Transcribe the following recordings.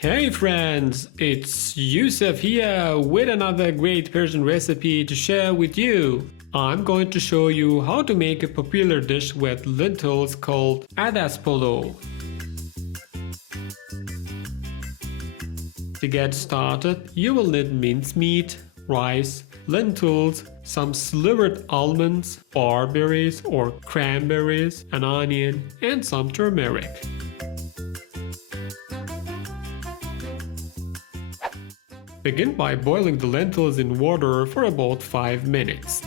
Hey friends, it's Yusuf here with another great Persian recipe to share with you. I'm going to show you how to make a popular dish with lentils called Adas Polo. To get started, you will need mincemeat, rice, lentils, some slivered almonds, barberries or cranberries, an onion, and some turmeric. Begin by boiling the lentils in water for about 5 minutes.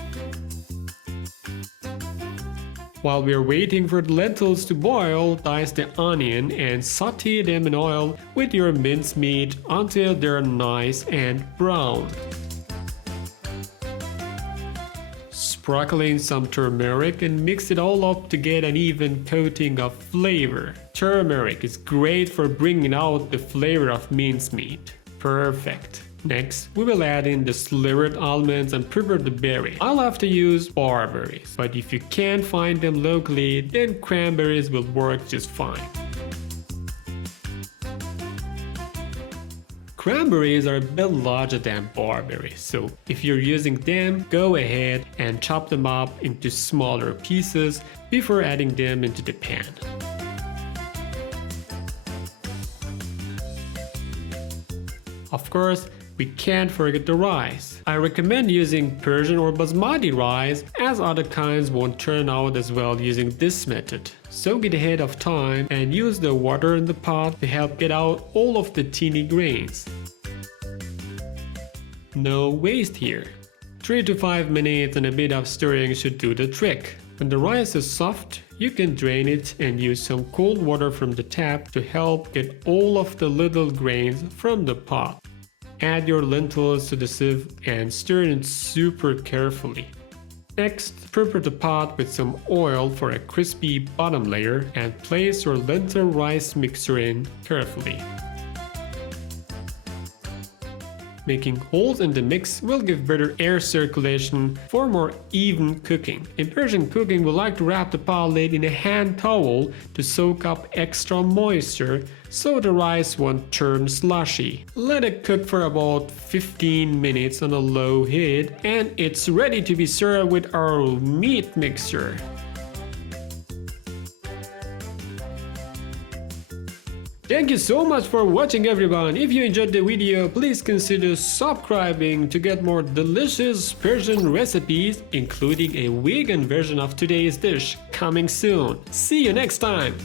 While we are waiting for the lentils to boil, dice the onion and saute them in oil with your mincemeat until they're nice and brown. Sprinkle in some turmeric and mix it all up to get an even coating of flavor. Turmeric is great for bringing out the flavor of mincemeat. Perfect. Next, we will add in the slivered almonds and prepare the berries. I'll have to use barberries, but if you can't find them locally, then cranberries will work just fine. Cranberries are a bit larger than barberries, so if you're using them, go ahead and chop them up into smaller pieces before adding them into the pan. Of course, we can't forget the rice. I recommend using Persian or Basmati rice, as other kinds won't turn out as well using this method. Soak it ahead of time and use the water in the pot to help get out all of the teeny grains. No waste here. 3 to 5 minutes and a bit of stirring should do the trick. When the rice is soft, you can drain it and use some cold water from the tap to help get all of the little grains from the pot. Add your lentils to the sieve and stir it super carefully. Next, prepare the pot with some oil for a crispy bottom layer and place your lentil rice mixture in carefully. Making holes in the mix will give better air circulation for more even cooking. In Persian cooking, we like to wrap the pot lid in a hand towel to soak up extra moisture so the rice won't turn slushy. Let it cook for about 15 minutes on a low heat and it's ready to be served with our meat mixture. Thank you so much for watching everyone. If you enjoyed the video, please consider subscribing to get more delicious Persian recipes, including a vegan version of today's dish coming soon. See you next time!